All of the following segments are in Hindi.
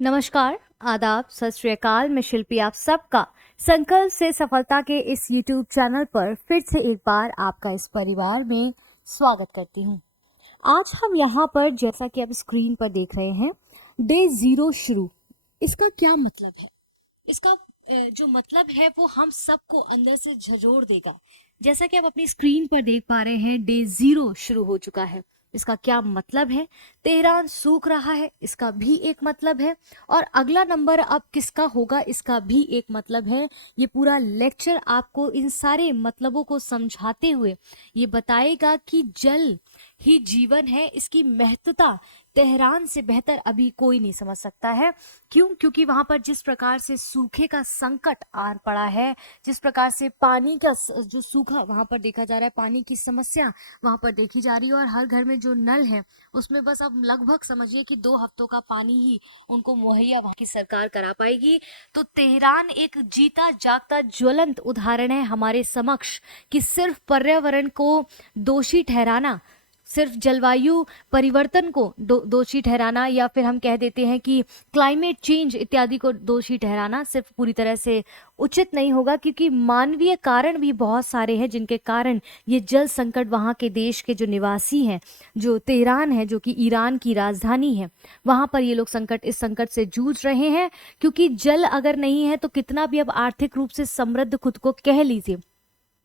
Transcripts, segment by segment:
नमस्कार, आदाब, सत श्री अकाल। मैं शिल्पी आप सबका संकल्प से सफलता के इस YouTube चैनल पर फिर से एक बार आपका इस परिवार में स्वागत करती हूँ। आज हम यहाँ पर, जैसा कि आप स्क्रीन पर देख रहे हैं, डे 0 शुरू। इसका क्या मतलब है? इसका जो मतलब है वो हम सबको अंदर से झरोड़ देगा। जैसा कि आप अपनी स्क्रीन पर देख पा रहे हैं, डे 0 शुरू हो चुका है। इसका क्या मतलब है? तेहरान सूख रहा है, इसका भी एक मतलब है। और अगला नंबर अब किसका होगा, इसका भी एक मतलब है। ये पूरा लेक्चर आपको इन सारे मतलबों को समझाते हुए ये बताएगा कि जल ही जीवन है। इसकी महत्वता तेहरान से बेहतर अभी कोई नहीं समझ सकता है। क्यों? क्योंकि वहां पर जिस प्रकार से सूखे का संकट आ पड़ा है, जिस प्रकार से पानी का जो सूखा वहां पर देखा जा रहा है, पानी की समस्या वहां पर देखी जा रही है, और हर घर में जो नल है उसमें बस अब लगभग समझिए कि 2 हफ्तों का पानी ही उनको मुहैया वहां की सरकार करा पाएगी। तो तेहरान एक जीता जागता ज्वलंत उदाहरण है हमारे समक्ष कि सिर्फ पर्यावरण को दोषी ठहराना, सिर्फ जलवायु परिवर्तन को दोषी ठहराना, या फिर हम कह देते हैं कि क्लाइमेट चेंज इत्यादि को दोषी ठहराना सिर्फ पूरी तरह से उचित नहीं होगा, क्योंकि मानवीय कारण भी बहुत सारे हैं जिनके कारण ये जल संकट वहाँ के देश के जो निवासी हैं, जो तेहरान है, जो कि ईरान की राजधानी है, वहाँ पर ये लोग इस संकट से जूझ रहे हैं। क्योंकि जल अगर नहीं है तो कितना भी अब आर्थिक रूप से समृद्ध खुद को कह लीजिए,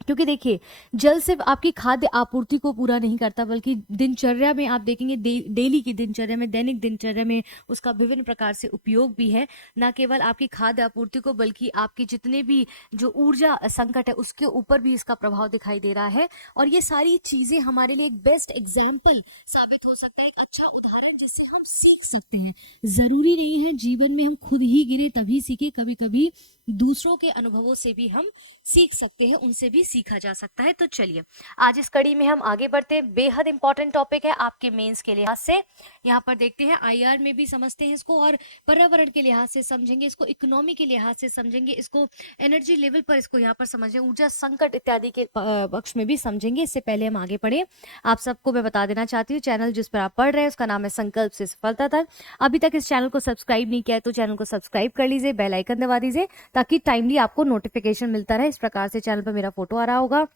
क्योंकि देखिए, जल सिर्फ आपकी खाद्य आपूर्ति को पूरा नहीं करता, बल्कि दिनचर्या में आप देखेंगे, डेली की दिनचर्या में, दैनिक दिनचर्या में उसका विभिन्न प्रकार से उपयोग भी है। न केवल आपकी खाद्य आपूर्ति को, बल्कि आपकी जितने भी जो ऊर्जा संकट है उसके ऊपर भी इसका प्रभाव दिखाई दे रहा है। और ये सारी चीजें हमारे लिए एक बेस्ट एग्जाम्पल साबित हो सकता है, एक अच्छा उदाहरण जिससे हम सीख सकते हैं। जरूरी नहीं है जीवन में हम खुद ही गिरे तभी सीखे, कभी कभी दूसरों के अनुभवों से भी हम सीख सकते हैं, उनसे भी सीखा जा सकता है। तो चलिए, आज इस कड़ी में हम आगे बढ़ते हैं। बेहद इंपॉर्टेंट टॉपिक है आपके मेंस के लिहाज से। यहाँ पर देखते हैं, आईआर में भी समझते हैं इसको, और पर्यावरण के लिहाज से समझेंगे इसको, इकोनॉमी के लिहाज से समझेंगे इसको, एनर्जी लेवल पर इसको यहाँ पर समझें, ऊर्जा संकट इत्यादि के पक्ष में भी समझेंगे। इससे पहले हम आगे बढ़े, आप सबको मैं बता देना चाहती हूँ, चैनल जिस पर आप पढ़ रहे हैं उसका नाम है संकल्प से सफलता तक। अभी तक इस चैनल को सब्सक्राइब नहीं किया है तो चैनल को सब्सक्राइब कर लीजिए, बेल आइकन दबा दीजिए, ताकि टाइमली आपको नोटिफिकेशन मिलता रहे। इस प्रकार से चैनल पर मेरा फोटो आ रहा होगा,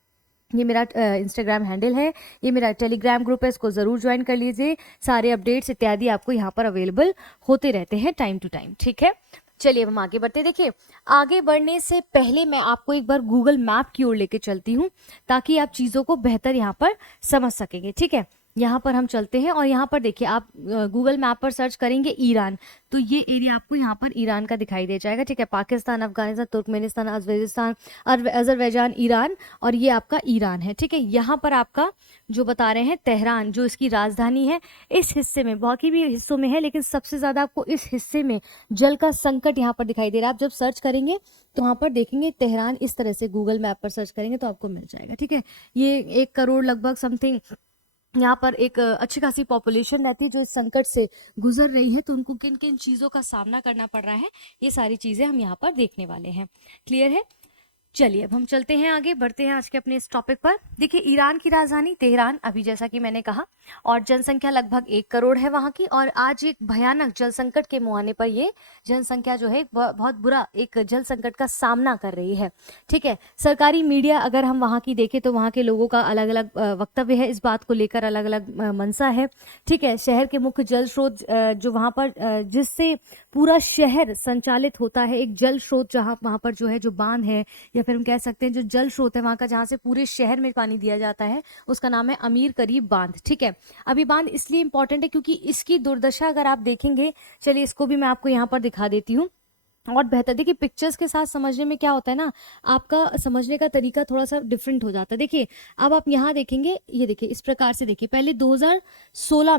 ये मेरा इंस्टाग्राम हैंडल है, ये मेरा टेलीग्राम ग्रुप है, इसको ज़रूर ज्वाइन कर लीजिए। सारे अपडेट्स इत्यादि आपको यहाँ पर अवेलेबल होते रहते हैं टाइम टू टाइम, ठीक है। चलिए अब हम आगे बढ़ते। देखिए, आगे बढ़ने से पहले मैं आपको एक बार गूगल मैप की ओर लेके चलती हूँ, ताकि आप चीज़ों को बेहतर यहाँ पर समझ सकेंगे, ठीक है। यहाँ पर हम चलते हैं, और यहाँ पर देखिए, आप गूगल मैप पर सर्च करेंगे ईरान, तो ये एरिया आपको यहाँ पर ईरान का दिखाई दे जाएगा, ठीक है। Pakistan, Afghanistan, Turkmenistan, Uzbekistan, Azerbaijan, Iran, और ये आपका ईरान है, ठीक है। यहाँ पर आपका जो बता रहे हैं तेहरान, जो इसकी राजधानी है, इस हिस्से में, बाकी भी हिस्सों में है, लेकिन सबसे ज्यादा आपको इस हिस्से में जल का संकट यहाँ पर दिखाई दे रहा है। आप जब सर्च करेंगे तो वहाँ पर देखेंगे तेहरान, इस तरह से गूगल मैप पर सर्च करेंगे तो आपको मिल जाएगा, ठीक है। ये 1 करोड़ लगभग समथिंग यहाँ पर एक अच्छी खासी पॉपुलेशन रहती है जो इस संकट से गुजर रही है। तो उनको किन किन चीज़ों का सामना करना पड़ रहा है, ये सारी चीज़ें हम यहाँ पर देखने वाले हैं। क्लियर है? चलिए अब हम चलते हैं, आगे बढ़ते हैं आज के अपने इस टॉपिक पर। देखिए, ईरान की राजधानी तेहरान, अभी जैसा कि मैंने कहा, और जनसंख्या लगभग 1 करोड़ है वहाँ की। और आज एक भयानक जल संकट के मुहाने पर ये जनसंख्या जो है बहुत बुरा एक जल संकट का सामना कर रही है, ठीक है। सरकारी मीडिया अगर हम वहाँ की देखें तो वहाँ के लोगों का अलग अलग वक्तव्य है, इस बात को लेकर अलग अलग मंशा है, ठीक है। शहर के मुख्य जल स्रोत जो वहाँ पर जिससे पूरा शहर संचालित होता है, एक जल स्रोत जहाँ वहाँ पर जो है, जो बांध है, या फिर हम कह सकते हैं जो जल स्रोत है वहाँ का, जहाँ से पूरे शहर में पानी दिया जाता है, उसका नाम है अमीर करीब बांध, ठीक है। अब ये बांध इसलिए इंपॉर्टेंट है क्योंकि इसकी दुर्दशा अगर आप देखेंगे, चलिए इसको भी मैं आपको यहाँ पर दिखा देती हूँ और बेहतर। देखिए, पिक्चर्स के साथ समझने में क्या होता है ना, आपका समझने का तरीका थोड़ा सा डिफरेंट हो जाता है। देखिए, अब आप यहाँ देखेंगे, ये देखिए इस प्रकार से, देखिए पहले 2016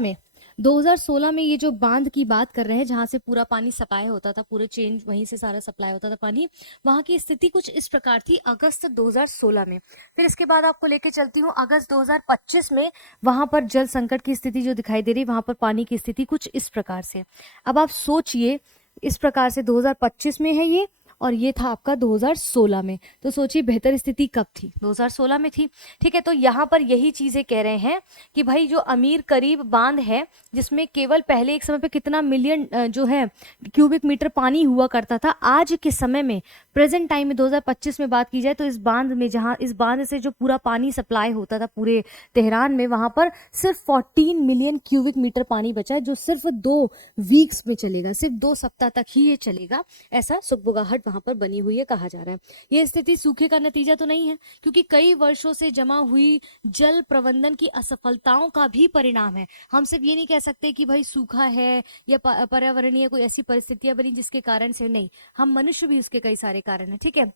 में ये जो बांध की बात कर रहे हैं, जहाँ से पूरा पानी सप्लाई होता था, पूरे चेंज वहीं से सारा सप्लाई होता था पानी, वहाँ की स्थिति कुछ इस प्रकार थी अगस्त 2016 में। फिर इसके बाद आपको लेके चलती हूँ अगस्त 2025 में, वहाँ पर जल संकट की स्थिति जो दिखाई दे रही, वहाँ पर पानी की स्थिति कुछ इस प्रकार से। अब आप सोचिए, इस प्रकार से 2025 में है ये, और ये था आपका 2016 में। तो सोचिए बेहतर स्थिति कब थी, 2016 में थी। ठीक है, तो यहाँ पर यही चीजें कह रहे हैं कि भाई जो अमीर करीब बांध है, जिसमें केवल पहले एक समय पे कितना मिलियन जो है क्यूबिक मीटर पानी हुआ करता था, आज के समय में प्रेजेंट टाइम में 2025 में बात की जाए तो इस बांध में, जहाँ इस बांध से जो पूरा पानी सप्लाई होता था पूरे तेहरान में, वहां पर सिर्फ 14 मिलियन क्यूबिक मीटर पानी बचा है, जो सिर्फ 2 वीक्स में चलेगा, सिर्फ 2 सप्ताह तक ही ये चलेगा। ऐसा सुगबुगाहट वहां पर बनी हुई है, कहा जा रहा है। ये स्थिति सूखे का नतीजा तो नहीं है, क्योंकि कई वर्षों से जमा हुई जल प्रबंधन की असफलताओं का भी परिणाम है। हम सिर्फ ये नहीं कह सकते कि भाई सूखा है या पर्यावरणीय कोई ऐसी परिस्थितियां बनी जिसके कारण से, नहीं, हम मनुष्य भी उसके कई सारे कारण है। ठीक है,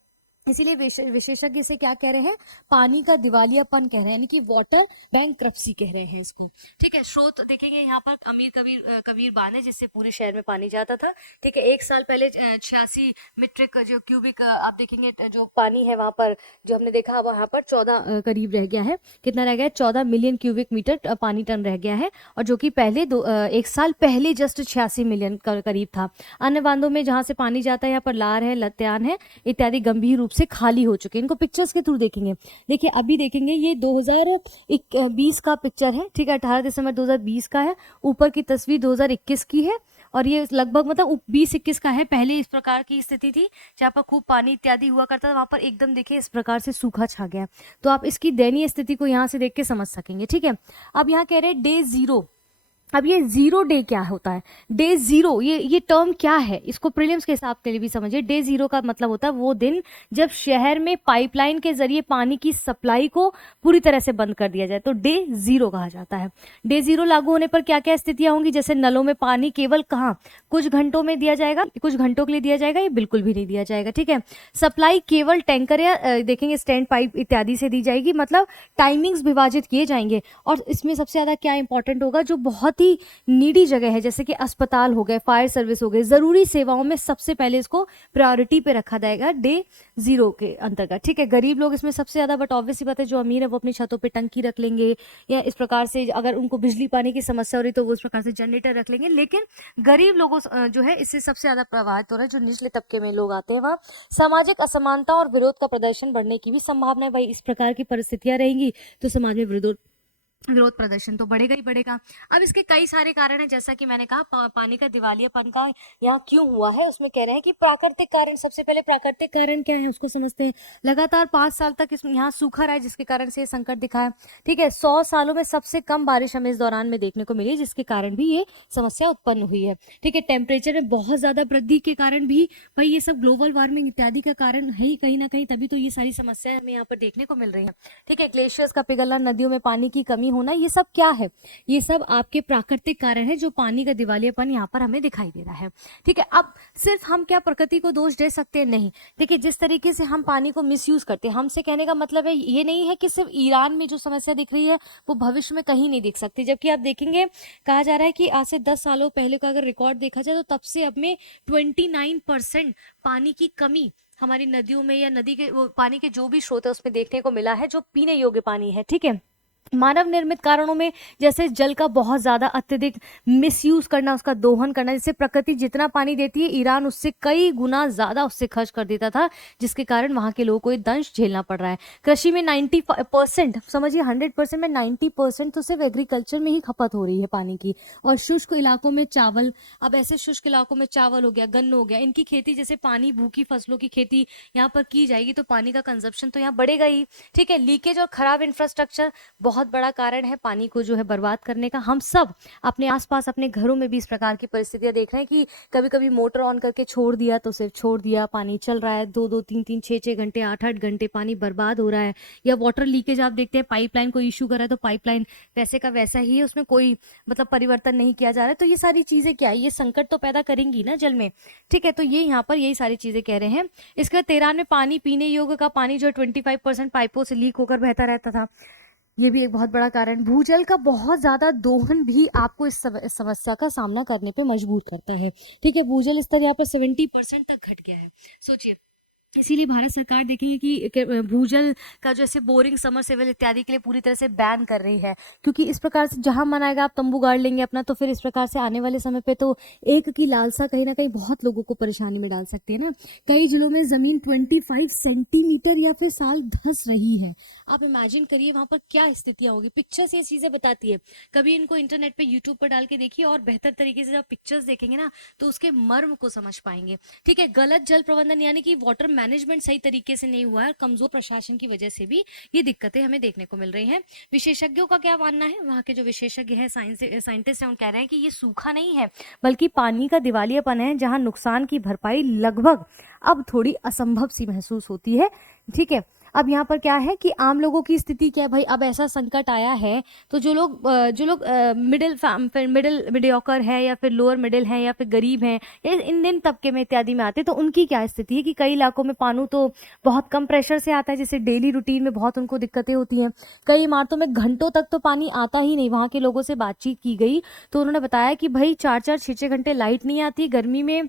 इसीलिए विशेषज्ञ इसे क्या कह रहे हैं, पानी का दिवालियापन कह रहे हैं, यानी कि वाटर बैंक्रप्सी कह रहे हैं इसको। ठीक है, स्रोत देखेंगे यहाँ पर अमीर कबीर बांध है, जिससे पूरे शहर में पानी जाता था। ठीक है, एक साल पहले 86 मीट्रिक जो क्यूबिक आप देखेंगे जो पानी है वहां पर, जो हमने देखा वहां पर 14 करीब रह गया है, कितना रह गया है, 14 मिलियन क्यूबिक मीटर पानी टन रह गया है, और जो कि पहले एक साल पहले जस्ट 86 मिलियन करीब था। अन्य बांधों में जहां से पानी जाता है, यहाँ पर लार है, लत्यान है इत्यादि गंभीर रूप से खाली हो चुके हैं। इनको पिक्चर्स के थ्रू देखेंगे। देखिए अभी देखेंगे ये 2020 का पिक्चर है। ठीक है, 18 दिसंबर 2020 का है। ऊपर की तस्वीर 2021 की है, और ये लगभग मतलब 20-21 का है। पहले इस प्रकार की स्थिति थी जहाँ पर खूब पानी इत्यादि हुआ करता था, वहां पर एकदम देखिए इस प्रकार से सूखा छा गया। तो आप इसकी दयनीय स्थिति को यहाँ से देख के समझ सकेंगे। ठीक है, अब यहाँ कह रहे हैं डे 0। अब ये 0 डे क्या होता है, डे 0 ये टर्म क्या है, इसको प्रीलिम्स के हिसाब के लिए भी समझिए। डे 0 का मतलब होता है वो दिन जब शहर में पाइपलाइन के जरिए पानी की सप्लाई को पूरी तरह से बंद कर दिया जाए, तो डे 0 कहा जाता है। डे 0 लागू होने पर क्या क्या स्थितियां होंगी, जैसे नलों में पानी केवल कहाँ कुछ घंटों में दिया जाएगा, कुछ घंटों के लिए दिया जाएगा, ये बिल्कुल भी नहीं दिया जाएगा। ठीक है, सप्लाई केवल टैंकर या देखेंगे स्टैंड पाइप इत्यादि से दी जाएगी, मतलब टाइमिंग्स विभाजित किए जाएंगे। और इसमें सबसे ज्यादा क्या इंपॉर्टेंट होगा, जो बहुत ही नीडी जगह है, जैसे कि अस्पताल हो गए, फायर सर्विस हो गए, जरूरी सेवाओं में सबसे पहले इसको प्रायोरिटी पे रखा जाएगा डे 0 के अंतर्गत। ठीक है, गरीब लोग इसमें सबसे ज्यादा, बट ऑब्वियस सी बात है जो अमीर है वो अपनी छतों पे टंकी रख लेंगे, या इस प्रकार से अगर उनको बिजली पानी की समस्या हो रही तो वो इस प्रकार से जनरेटर रख लेंगे। लेकिन गरीब लोगों जो है इससे सबसे ज्यादा प्रभावित हो रहा है, जो निचले तबके में लोग आते हैं, वहाँ सामाजिक असमानता और विरोध का प्रदर्शन बढ़ने की भी संभावना है। भाई इस प्रकार की परिस्थितियां रहेंगी तो समाज में विरोध प्रदर्शन तो बढ़ेगा ही बढ़ेगा। अब इसके कई सारे कारण हैं, जैसा कि मैंने कहा पानी का दिवालियापन का यहाँ क्यों हुआ है, उसमें कह रहे हैं कि प्राकृतिक कारण। सबसे पहले प्राकृतिक कारण क्या है उसको समझते हैं। लगातार 5 साल तक यहाँ सूखा रहा है, जिसके कारण से ये संकट दिखा है। ठीक है, 100 सालों में सबसे कम बारिश हमें इस दौरान में देखने को मिली, जिसके कारण भी ये समस्या उत्पन्न हुई है। ठीक है, टेम्परेचर में बहुत ज्यादा वृद्धि के कारण भी, भाई ये सब ग्लोबल वार्मिंग इत्यादि का कारण है ही कहीं ना कहीं, तभी तो ये सारी समस्याएं हमें यहाँ पर देखने को मिल रही है। ठीक है, ग्लेशियर्स का पिघलना, नदियों में पानी की कमी होना, ये सब क्या है, ये सब आपके प्राकृतिक कारण है, जो पानी का दिवालियापन यहाँ पर हमें दिखाई दे रहा है। ठीक है, अब सिर्फ हम क्या प्रकृति को दोष दे सकते हैं, नहीं। देखिए जिस तरीके से हम पानी को मिसयूज करते हैं, हमसे कहने का मतलब है ये नहीं है कि सिर्फ ईरान में जो समस्या दिख रही है वो भविष्य में कहीं नहीं दिख सकती। जबकि आप देखेंगे कहा जा रहा है कि आज से 10 सालों पहले का अगर रिकॉर्ड देखा जाए तो तब से अब में 29% पानी की कमी हमारी नदियों में, या नदी के पानी के जो भी स्रोत है उसमें देखने को मिला है, जो पीने योग्य पानी है। ठीक है, मानव निर्मित कारणों में जैसे जल का बहुत ज्यादा अत्यधिक मिसयूज करना, उसका दोहन करना, जैसे प्रकृति जितना पानी देती है ईरान उससे कई गुना ज्यादा उससे खर्च कर देता था, जिसके कारण वहां के लोगों को ये दंश झेलना पड़ रहा है। कृषि में 90%, समझिए 100% में 90% तो सिर्फ एग्रीकल्चर में ही खपत हो रही है पानी की। और शुष्क इलाकों में चावल, अब ऐसे शुष्क इलाकों में चावल हो गया, गन्ना हो गया, इनकी खेती, जैसे पानी भूखी फसलों की खेती यहाँ पर की जाएगी तो पानी का कंजप्शन तो यहाँ बढ़ेगा ही। ठीक है, लीकेज और खराब इंफ्रास्ट्रक्चर बहुत बड़ा कारण है पानी को जो है बर्बाद करने का। हम सब अपने आसपास अपने घरों में भी इस प्रकार की परिस्थितियां देख रहे हैं कि कभी कभी मोटर ऑन करके छोड़ दिया तो सिर्फ छोड़ दिया, पानी चल रहा है 2-2, 3-3, 6-6 घंटे, 8-8 घंटे पानी बर्बाद हो रहा है। या वाटर लीकेज आप देखते हैं, पाइपलाइन को इशू करा है तो पाइपलाइन वैसे का वैसा ही है, उसमें कोई मतलब परिवर्तन नहीं किया जा रहा है। तो ये सारी चीजें क्या है, ये संकट तो पैदा करेंगी ना जल में। ठीक है, तो ये यहाँ पर यही सारी चीजें कह रहे हैं। इसके बाद तेहरान में पानी, पीने योग्य का पानी जो 25% पाइपों से लीक होकर बहता रहता था, ये भी एक बहुत बड़ा कारण। भूजल का बहुत ज्यादा दोहन भी आपको इस समस्या का सामना करने पे मजबूर करता है। ठीक है, भूजल स्तर यहाँ पर 70% तक घट गया है। सोचिए इसीलिए भारत सरकार देखेंगे कि भूजल का जो ऐसे बोरिंग, समरसेबल इत्यादि के लिए पूरी तरह से बैन कर रही है, क्योंकि इस प्रकार से जहां मन आएगा आप तंबू गाड़ लेंगे अपना, तो फिर इस प्रकार से आने वाले समय पे तो एक की लालसा कहीं ना कहीं बहुत लोगों को परेशानी में डाल सकती है ना। कई जिलों में जमीन 25 सेंटीमीटर या फिर साल धंस रही है। आप इमेजिन करिए वहां पर क्या स्थितियां होगी। पिक्चर्स ये चीजें बताती है, कभी इनको इंटरनेट पे यूट्यूब पर डाल के देखिए और बेहतर तरीके से जब पिक्चर्स देखेंगे ना तो उसके मर्म को समझ पाएंगे। ठीक है, गलत जल प्रबंधन यानी कि वाटर मैनेजमेंट सही तरीके से नहीं हुआ है, कमजोर प्रशासन की वजह से भी ये दिक्कतें हमें देखने को मिल रही हैं। विशेषज्ञों का क्या मानना है, वहाँ के जो विशेषज्ञ हैं, साइंटिस्ट हैं, उन कह रहे हैं कि ये सूखा नहीं है बल्कि पानी का दिवालियापन है, जहां नुकसान की भरपाई लगभग अब थोड़ी असंभव सी महसूस होती है। ठीक है, अब यहाँ पर क्या है कि आम लोगों की स्थिति क्या है भाई, अब ऐसा संकट आया है तो जो लोग मिडिल मीडियोकर है या फिर लोअर मिडिल है या फिर गरीब हैं या इन तबके में इत्यादि में आते हैं, तो उनकी क्या स्थिति है कि कई इलाकों में पानी तो बहुत कम प्रेशर से आता है, जिससे डेली रूटीन में बहुत उनको दिक्कतें होती हैं। कई इमारतों में घंटों तक तो पानी आता ही नहीं। वहाँ के लोगों से बातचीत की गई तो उन्होंने बताया कि भाई 4-4 6-6 घंटे लाइट नहीं आती। गर्मी में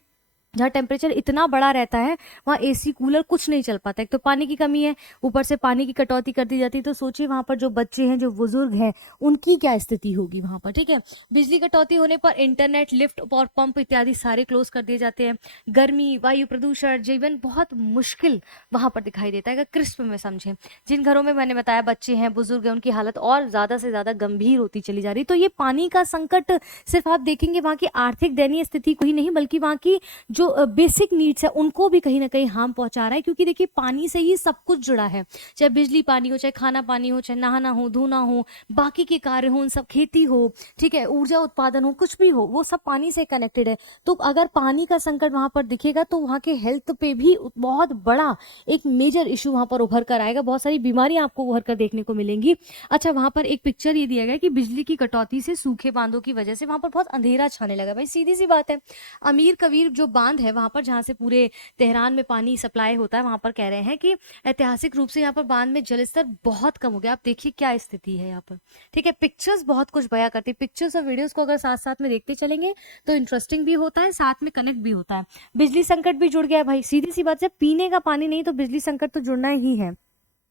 जहाँ टेम्परेचर इतना बड़ा रहता है वहाँ एसी कूलर कुछ नहीं चल पाता। एक तो पानी की कमी है, ऊपर से पानी की कटौती कर दी जाती है, तो सोचिए वहाँ पर जो बच्चे हैं, जो बुजुर्ग हैं, उनकी क्या स्थिति होगी वहाँ पर। ठीक है, बिजली कटौती होने पर इंटरनेट, लिफ्ट और पंप इत्यादि सारे क्लोज कर दिए जाते हैं। गर्मी, वायु प्रदूषण, जीवन बहुत मुश्किल वहाँ पर दिखाई देता है। अगर क्रिस्प में समझें, जिन घरों में मैंने बताया बच्चे हैं, बुजुर्ग हैं, उनकी हालत और ज्यादा से ज्यादा गंभीर होती चली जा रही। तो ये पानी का संकट सिर्फ आप देखेंगे वहाँ की आर्थिक दयनीय स्थिति को ही नहीं, बल्कि वहाँ की जो बेसिक नीड्स है उनको भी कहीं ना कहीं हार्म पहुंचा रहा है, क्योंकि देखिए पानी से ही सब कुछ जुड़ा है। चाहे बिजली पानी हो, चाहे खाना पानी हो, चाहे नहाना हो, धोना हो, बाकी के कार्य हो, उन सब, खेती हो, ठीक है, ऊर्जा उत्पादन हो, कुछ भी हो, वो सब पानी से कनेक्टेड है। तो अगर पानी का संकट वहां पर दिखेगा तो वहां के हेल्थ पे भी बहुत बड़ा एक मेजर इशू वहां पर उभर कर आएगा। बहुत सारी बीमारियां आपको उभर कर देखने को मिलेंगी। अच्छा, वहां पर एक पिक्चर ये दिया गया कि बिजली की कटौती से, सूखे बांधों की वजह से वहां पर बहुत अंधेरा छाने लगा। भाई सीधी सी बात है, अमीर कबीर जो बांध है वहां पर, जहां से पूरे तेहरान में पानी सप्लाई होता है, वहां पर कह रहे हैं कि ऐतिहासिक रूप से यहाँ पर बांध में जलस्तर बहुत कम हो गया। आप देखिए क्या स्थिति है यहाँ पर। ठीक है, पिक्चर्स बहुत कुछ बयां करती है। पिक्चर्स और वीडियोस को अगर साथ साथ में देखते चलेंगे तो इंटरेस्टिंग भी होता है, साथ में कनेक्ट भी होता है। बिजली संकट भी जुड़ गया है भाई, सीधी सी बात है, पीने का पानी नहीं तो बिजली संकट तो जुड़ना ही है।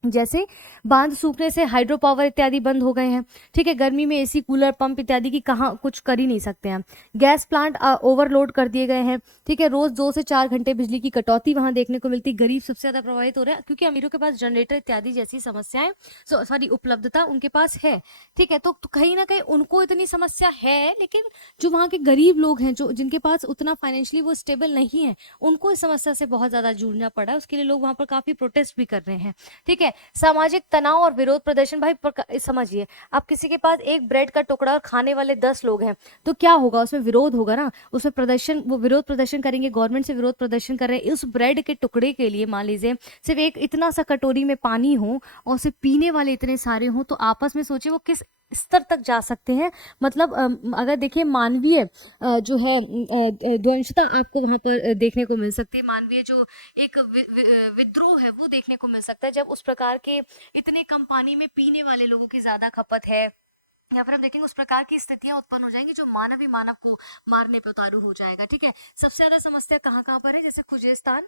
जैसे बांध सूखने से हाइड्रो पावर इत्यादि बंद हो गए हैं। ठीक है, गर्मी में एसी, कूलर, पंप इत्यादि की कहाँ कुछ कर ही नहीं सकते हैं। गैस प्लांट ओवरलोड कर दिए गए हैं। ठीक है, रोज 2 से 4 घंटे बिजली की कटौती वहां देखने को मिलती। गरीब सबसे ज्यादा प्रभावित हो रहा है, क्योंकि अमीरों के पास जनरेटर इत्यादि जैसी समस्याएं, सॉरी, उपलब्धता उनके पास है। ठीक है, तो कहीं ना कहीं उनको इतनी समस्या है, लेकिन जो वहाँ के गरीब लोग हैं, जो जिनके पास उतना फाइनेंशियली वो स्टेबल नहीं है, उनको इस समस्या से बहुत ज्यादा जूझना पड़ा है। उसके लिए लोग वहां पर काफी प्रोटेस्ट भी कर रहे हैं। ठीक है, सामाजिक तनाव और विरोध प्रदर्शन। भाई समझिए, आप किसी के पास एक ब्रेड का टुकड़ा और खाने वाले 10 लोग हैं तो क्या होगा, उसमें विरोध होगा ना, उसमें प्रदर्शन, वो विरोध प्रदर्शन करेंगे, गवर्नमेंट से विरोध प्रदर्शन कर रहे हैं। उस ब्रेड के टुकड़े के लिए मान लीजिए सिर्फ एक इतना सा कटोरी में पानी हो और उसे पीने वाले इतने सारे हो, तो आपस में सोचिए वो किस स्तर तक जा सकते हैं। मतलब अगर देखिए मानवीय जो है द्वंशता आपको वहां पर देखने को मिल सकती है। मानवीय जो एक विद्रोह है वो देखने को मिल सकता है, जब उस प्रकार के इतने कम पानी में पीने वाले लोगों की ज्यादा खपत है, या फिर हम देखेंगे उस प्रकार की स्थितियां उत्पन्न हो जाएंगी जो मानव ही मानव को मारने पे उतारू हो जाएगा। ठीक है, सबसे ज्यादा समस्या कहाँ कहाँ पर है, जैसे खुजेस्तान,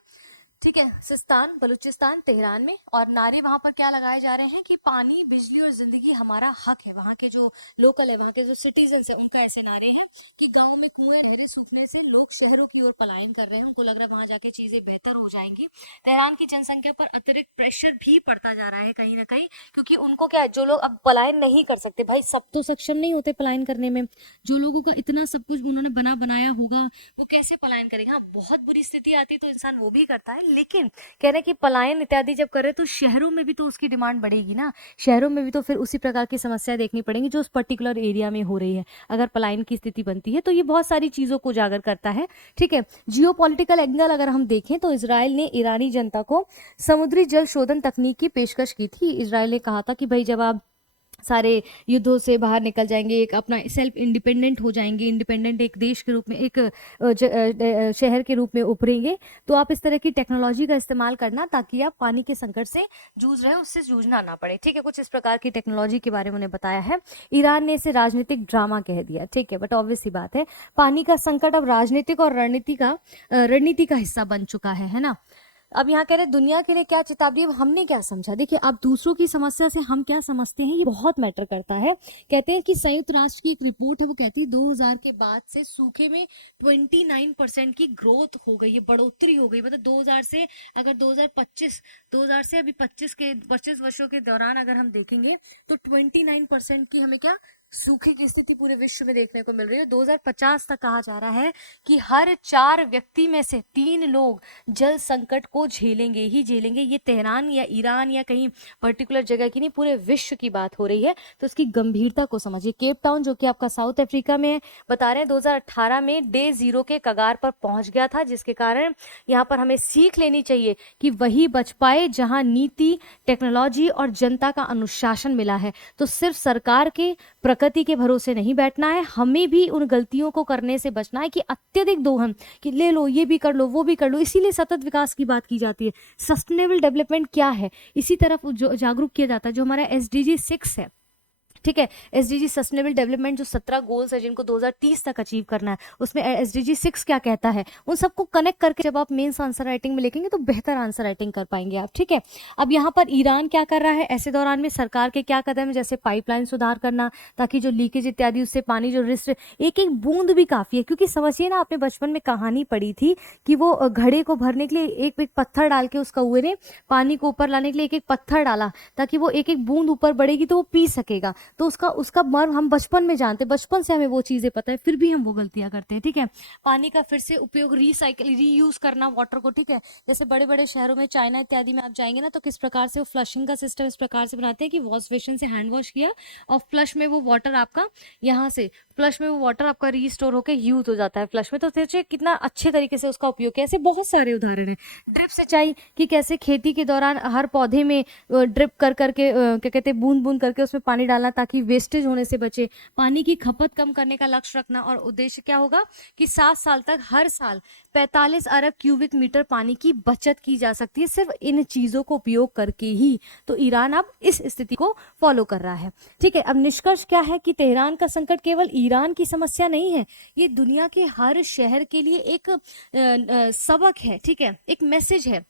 ठीक है, सिस्तान, बलूचिस्तान, तेहरान में। और नारे वहां पर क्या लगाए जा रहे हैं कि पानी, बिजली और जिंदगी हमारा हक है। वहां के जो लोकल है, वहां के जो सिटीजन है, उनका ऐसे नारे हैं कि गांव में कुएं, नहरें सूखने से लोग शहरों की ओर पलायन कर रहे हैं। उनको लग रहा है वहां जाके चीजें बेहतर हो जाएंगी। तेहरान की जनसंख्या पर अतिरिक्त प्रेशर भी पड़ता जा रहा है कहीं ना कहीं, क्योंकि उनको क्या है, जो लोग अब पलायन नहीं कर सकते, भाई सब तो सक्षम नहीं होते पलायन करने में। जो लोगों का इतना सब कुछ उन्होंने बनाया होगा, वो कैसे पलायन करेगा। हाँ, बहुत बुरी स्थिति आती तो इंसान वो भी करता है, लेकिन कह रहे हैं कि पलायन इत्यादि जब करे तो शहरों में भी तो उसकी डिमांड बढ़ेगी ना। शहरों में भी तो फिर उसी प्रकार की समस्या देखनी पड़ेगी जो उस पर्टिकुलर एरिया में हो रही है। अगर पलायन की स्थिति बनती है तो ये बहुत सारी चीजों को उजागर करता है। ठीक है, जियो पॉलिटिकल एंगल अगर हम देखें तो इसराइल ने ईरानी जनता को समुद्री जल शोधन तकनीक की पेशकश की थी। इसराइल ने कहा था कि भाई जब आप सारे युद्धों से बाहर निकल जाएंगे, एक अपना सेल्फ इंडिपेंडेंट हो जाएंगे, इंडिपेंडेंट एक देश के रूप में, एक शहर के रूप में उभरेंगे, तो आप इस तरह की टेक्नोलॉजी का इस्तेमाल करना ताकि आप पानी के संकट से जूझ रहे हो उससे जूझना ना पड़े। ठीक है, कुछ इस प्रकार की टेक्नोलॉजी के बारे में उन्हें बताया है। ईरान ने इसे राजनीतिक ड्रामा कह दिया। ठीक है, बट ऑब्वियस सी बात है, पानी का संकट अब राजनीतिक और रणनीति का हिस्सा बन चुका है ना। अब यहाँ कह रहे दुनिया के लिए क्या चेतावनी, अब हमने क्या समझा। देखिए अब दूसरों की समस्या से हम क्या समझते हैं ये बहुत मैटर करता है। कहते हैं कि संयुक्त राष्ट्र की एक रिपोर्ट है, वो कहती है 2000 के बाद से सूखे में 29% की ग्रोथ हो गई है, बढ़ोतरी हो गई। मतलब 2000 से अगर 2000 से अभी 25 वर्षों के दौरान अगर हम देखेंगे तो 29% की हमें क्या सूखे की स्थिति पूरे विश्व में देखने को मिल रही है। 2050 तक कहा जा रहा है कि हर 4 व्यक्ति में से 3 लोग जल संकट को झेलेंगे ही झेलेंगे। ये तेहरान या ईरान या कहीं पर्टिकुलर जगह की नहीं, पूरे विश्व की बात हो रही है। तो इसकी गंभीरता को समझिए। केप टाउन जो कि आपका साउथ अफ्रीका में है, बता रहे हैं 2018 में डे 0 के कगार पर पहुंच गया था, जिसके कारण यहाँ पर हमें सीख लेनी चाहिए कि वही बच पाए जहां नीति, टेक्नोलॉजी और जनता का अनुशासन मिला है। तो सिर्फ सरकार के प्रकृति के भरोसे नहीं बैठना है, हमें भी उन गलतियों को करने से बचना है कि अत्यधिक दोहन कि ले लो, ये भी कर लो, वो भी कर लो। इसीलिए सतत विकास की बात की जाती है। सस्टेनेबल डेवलपमेंट क्या है, इसी तरफ जो जागरूक किया जाता है। जो हमारा SDG 6 है, ठीक है, SDG सस्टेनेबल डेवलपमेंट जो 17 गोल्स है जिनको 2030 तक अचीव करना है, उसमें SDG 6 क्या कहता है, उन सबको कनेक्ट करके जब आप मेंस आंसर राइटिंग में लिखेंगे तो बेहतर आंसर राइटिंग कर पाएंगे आप। ठीक है, अब यहाँ पर ईरान क्या कर रहा है ऐसे दौरान में, सरकार के क्या कदम है, जैसे पाइपलाइन सुधार करना ताकि जो लीकेज इत्यादि उससे पानी जो रिस्ट, एक एक बूंद भी काफी है। क्योंकि समझिए ना, आपने बचपन में कहानी पढ़ी थी कि वो घड़े को भरने के लिए एक एक पत्थर डाल के, उस कौए ने पानी को ऊपर लाने के लिए एक एक पत्थर डाला ताकि वो एक एक बूंद ऊपर बढ़ेगी तो वो पी सकेगा। तो उसका उसका मर्म हम बचपन में जानते हैं, बचपन से हमें वो चीजें पता है, फिर भी हम वो गलतियां करते हैं। ठीक है, पानी का फिर से उपयोग, रीसाइकिल, रीयूज करना वाटर को। ठीक है, जैसे बड़े बड़े शहरों में, चाइना इत्यादि में आप जाएंगे ना, तो किस प्रकार से वो फ्लशिंग का सिस्टम इस प्रकार से बनाते हैं कि वॉश बेसिन से हैंड वॉश किया और फ्लश में वो वाटर आपका यहाँ से फ्लश में वो वाटर आपका रीस्टोर होकर यूज हो जाता है फ्लश में। तो सोचिए कितना अच्छे तरीके से उसका उपयोग किया। ऐसे बहुत सारे उदाहरण है। ड्रिप सिंचाई कि कैसे खेती के दौरान हर पौधे में ड्रिप कर करके क्या कहते हैं, बूंद बूंद करके उसमें पानी डालना ताकि वेस्टेज होने से बचे। पानी की खपत कम करने का लक्ष्य रखना, और उद्देश्य क्या होगा कि 7 साल तक हर साल 45 अरब क्यूबिक मीटर पानी की बचत की जा सकती है, सिर्फ इन चीजों को उपयोग करके ही। तो ईरान अब इस स्थिति को फॉलो कर रहा है। ठीक है, अब निष्कर्ष क्या है कि तेहरान का संकट केवल ईरान की समस्या नहीं है, ये दुनिया के हर शहर के लिए एक सबक है। ठीक है, एक मैसेज है।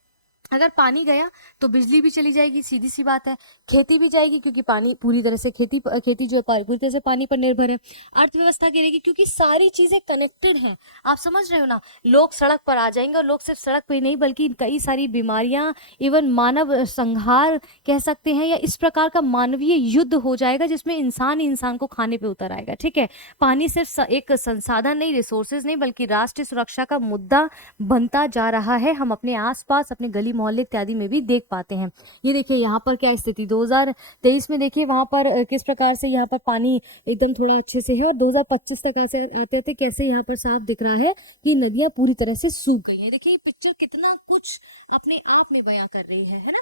अगर पानी गया तो बिजली भी चली जाएगी, सीधी सी बात है। खेती भी जाएगी क्योंकि पानी पूरी तरह से खेती जो है पूरी तरह से पानी पर निर्भर है। अर्थव्यवस्था गिरेगी क्योंकि सारी चीजें कनेक्टेड हैं। आप समझ रहे हो ना, लोग सड़क पर आ जाएंगे, और लोग सिर्फ सड़क पे नहीं बल्कि कई सारी बीमारियां, इवन मानव संहार कह सकते हैं, या इस प्रकार का मानवीय युद्ध हो जाएगा जिसमें इंसान ही इंसान को खाने पे उतर आएगा। ठीक है, पानी सिर्फ एक संसाधन नहीं, रिसोर्सेज नहीं, बल्कि राष्ट्रीय सुरक्षा का मुद्दा बनता जा रहा है। हम अपने आसपास, अपने गली मोहल्ले इत्यादि में भी देख पाते हैं। ये देखिए यहाँ पर क्या स्थिति 2023 में, देखिए वहां पर किस प्रकार से यहाँ पर पानी एकदम थोड़ा अच्छे से है, और 2025 तक ऐसे आते आते कैसे यहाँ पर साफ दिख रहा है कि नदियां पूरी तरह से सूख गई है। देखिए ये पिक्चर कितना कुछ अपने आप में बयां कर रही है ना।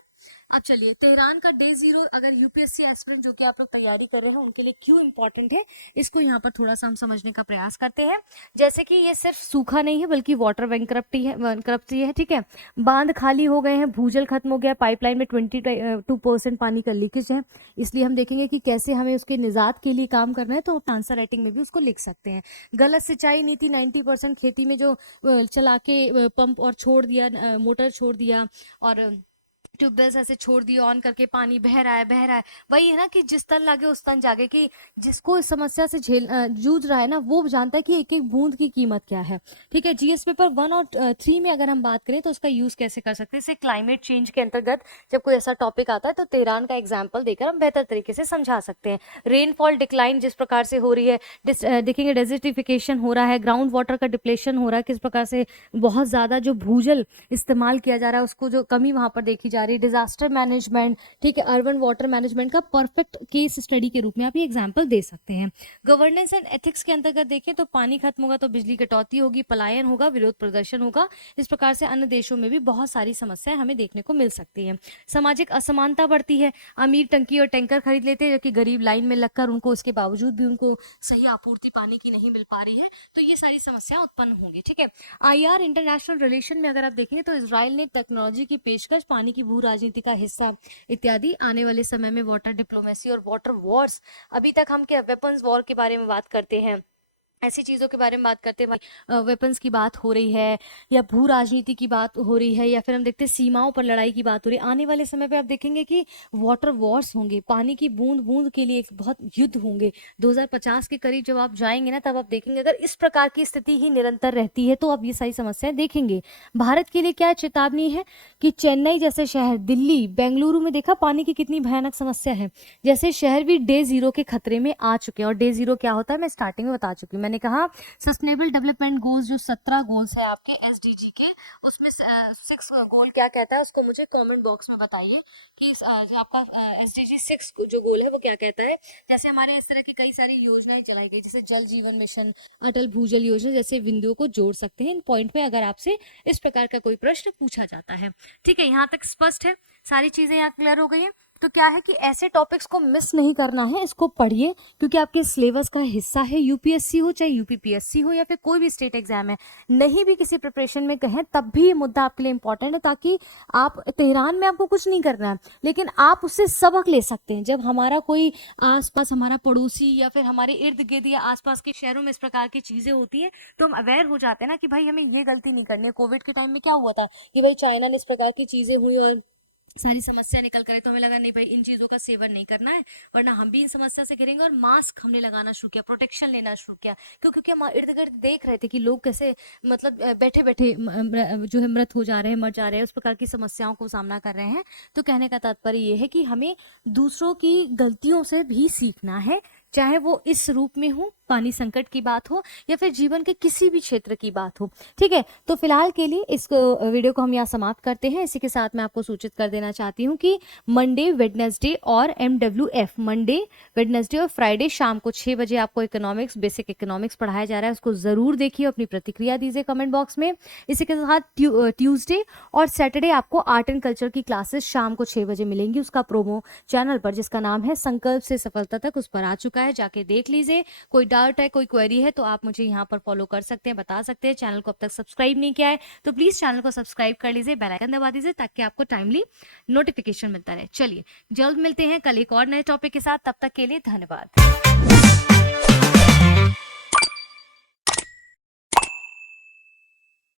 अब चलिए, तेहरान का डे 0 अगर यूपीएससी एस्पिरेंट जो कि आप लोग तैयारी कर रहे हैं उनके लिए क्यों इंपॉर्टेंट है, इसको यहाँ पर थोड़ा सा हम समझने का प्रयास करते हैं। जैसे कि ये सिर्फ सूखा नहीं है बल्कि वाटर बैंक्रप्टी है। ठीक है, बांध खाली हो गए हैं, भूजल खत्म हो गया, पाइपलाइन में 22% पानी का लीकेज है। इसलिए हम देखेंगे कि कैसे हमें उसके निजात के लिए काम करना है, तो आंसर राइटिंग में भी उसको लिख सकते हैं। गलत सिंचाई नीति, 90% खेती में जो चला के पंप और छोड़ दिया, मोटर छोड़ दिया और ट्यूबवेल्स ऐसे छोड़ दिए ऑन करके, पानी बह रहा है। वही है ना कि जिस तन लागे उस तन जागे, कि जिसको इस समस्या से जूझ रहा है ना, वो जानता है कि एक एक बूंद की कीमत क्या है। ठीक है, GS पेपर 1 और 3 में अगर हम बात करें तो उसका यूज कैसे कर सकते हैं, इसे क्लाइमेट चेंज के अंतर्गत जब कोई ऐसा टॉपिक आता है तो तेहरान का एग्जाम्पल देकर हम बेहतर तरीके से समझा सकते हैं। रेनफॉल डिक्लाइन जिस प्रकार से हो रही है, देखेंगे डेजर्टिफिकेशन हो रहा है, ग्राउंड वाटर का डिप्लेशन हो रहा है, किस प्रकार से बहुत ज्यादा जो भूजल इस्तेमाल किया जा रहा है उसको जो कमी वहां पर देखी जा रही है। डिजास्टर मैनेजमेंट, ठीक है, अर्बन वाटर मैनेजमेंट का परफेक्ट केस स्टडी के रूप में आप ये एग्जांपल दे सकते हैं। गवर्नेंस एंड एथिक्स के अंतर्गत देखें तो पानी खत्म होगा तो बिजली कटौती होगी, पलायन होगा, विरोध प्रदर्शन होगा। इस प्रकार से अन्य देशों में भी बहुत सारी समस्याएं हमें देखने को मिल सकती है। सामाजिक असमानता बढ़ती है, अमीर टंकी और टैंकर खरीद लेते हैं जबकि गरीब लाइन में लगकर उनको उसके बावजूद भी उनको सही आपूर्ति पानी की नहीं मिल पा रही है। तो ये सारी समस्याएं उत्पन्न होंगी। ठीक है, IR इंटरनेशनल रिलेशन में अगर आप देखेंगे तो इजराइल ने टेक्नोलॉजी की पेशकश, पानी की भू राजनीति का हिस्सा इत्यादि। आने वाले समय में वाटर डिप्लोमेसी और वाटर वॉर्स, अभी तक हम क्या वेपन्स वॉर के बारे में बात करते हैं, ऐसी चीज़ों के बारे में बात करते हैं, वेपन्स की बात हो रही है या भू राजनीति की बात हो रही है, या फिर हम देखते हैं सीमाओं पर लड़ाई की बात हो रही है। आने वाले समय पे आप देखेंगे कि वाटर वॉर्स होंगे, पानी की बूंद बूंद के लिए एक बहुत युद्ध होंगे। 2050 के करीब जब आप जाएंगे ना, तब आप देखेंगे अगर इस प्रकार की स्थिति ही निरंतर रहती है तो आप ये सारी समस्याएं देखेंगे। भारत के लिए क्या चेतावनी है कि चेन्नई जैसे शहर, दिल्ली, बेंगलुरु में देखा पानी की कितनी भयानक समस्या है, जैसे शहर भी डे जीरो के खतरे में आ चुके हैं। और डे जीरो क्या होता है मैं स्टार्टिंग में बता चुकी हूँ। मैंने कहा सस्टेनेबल डेवलपमेंट गोल्स जो 17 गोल्स है आपके एसडीजी के, उसमें 6 गोल क्या कहता है उसको मुझे कमेंट बॉक्स में बताइए कि जो आपका एसडीजी 6 जो गोल है वो क्या कहता है। जैसे हमारे इस तरह की कई सारी योजनाएं चलाई गई, जैसे जल जीवन मिशन, अटल भूजल योजना, जैसे बिंदुओं को जोड़ सकते हैं इन पॉइंट पे अगर आपसे इस प्रकार का कोई प्रश्न पूछा जाता है। ठीक है, यहाँ तक स्पष्ट है, सारी चीजें यहाँ क्लियर हो गई है। तो क्या है कि ऐसे टॉपिक्स को मिस नहीं करना है, इसको पढ़िए क्योंकि आपके सिलेबस का हिस्सा है। यूपीएससी हो चाहे यूपीपीएससी हो या फिर कोई भी स्टेट एग्जाम है, नहीं भी किसी प्रिपरेशन में कहें तब भी ये मुद्दा आपके लिए इंपॉर्टेंट है, ताकि आप तेहरान में आपको कुछ नहीं करना है लेकिन आप उससे सबक ले सकते हैं। जब हमारा कोई आसपास हमारा पड़ोसी या फिर हमारे इर्द गिर्द या आसपास के शहरों में इस प्रकार की चीजें होती है तो हम अवेयर हो जाते हैं ना कि भाई हमें ये गलती नहीं करनी है। कोविड के टाइम में क्या हुआ था कि भाई चाइना ने इस प्रकार की चीजें हुई और सारी समस्या निकल कर, तो हमें लगा नहीं भाई इन चीजों का सेवन नहीं करना है वरना हम भी इन समस्या से घिरेंगे। और मास्क हमने लगाना शुरू किया, प्रोटेक्शन लेना शुरू किया, क्योंकि हम इर्द गिर्द देख रहे थे कि लोग कैसे मतलब बैठे बैठे जो है मृत हो जा रहे हैं, मर जा रहे हैं, उस प्रकार की समस्याओं को सामना कर रहे हैं। तो कहने का तात्पर्य ये है कि हमें दूसरों की गलतियों से भी सीखना है, चाहे वो इस रूप में हो, पानी संकट की बात हो या फिर जीवन के किसी भी क्षेत्र की बात हो। ठीक है, तो फिलहाल के लिए इस वीडियो को हम यहाँ समाप्त करते हैं। इसी के साथ मैं आपको सूचित कर देना चाहती हूँ कि मंडे, वेडनेसडे और MWF, मंडे, वेडनेसडे और फ्राइडे शाम को 6 बजे आपको इकोनॉमिक्स, बेसिक इकोनॉमिक्स पढ़ाया जा रहा है। उसको जरूर देखिए, अपनी प्रतिक्रिया दीजिए कमेंट बॉक्स में। इसी के साथ ट्यूसडे और सैटरडे आपको आर्ट एंड कल्चर की क्लासेस शाम को 6 बजे मिलेंगी, उसका प्रोमो चैनल पर जिसका नाम है संकल्प से सफलता तक, उस पर आ चुका है, जाके देख लीजिए। कोई डाउट है, कोई क्वेरी है तो आप मुझे यहाँ पर फॉलो कर सकते हैं, बता सकते हैं। चैनल को अब तक सब्सक्राइब नहीं किया है तो प्लीज चैनल को सब्सक्राइब कर लीजिए, बेल आइकन दबा दीजिए ताकि आपको टाइमली नोटिफिकेशन मिलता रहे। चलिए जल्द मिलते हैं कल एक और नए टॉपिक के साथ, तब तक के लिए धन्यवाद।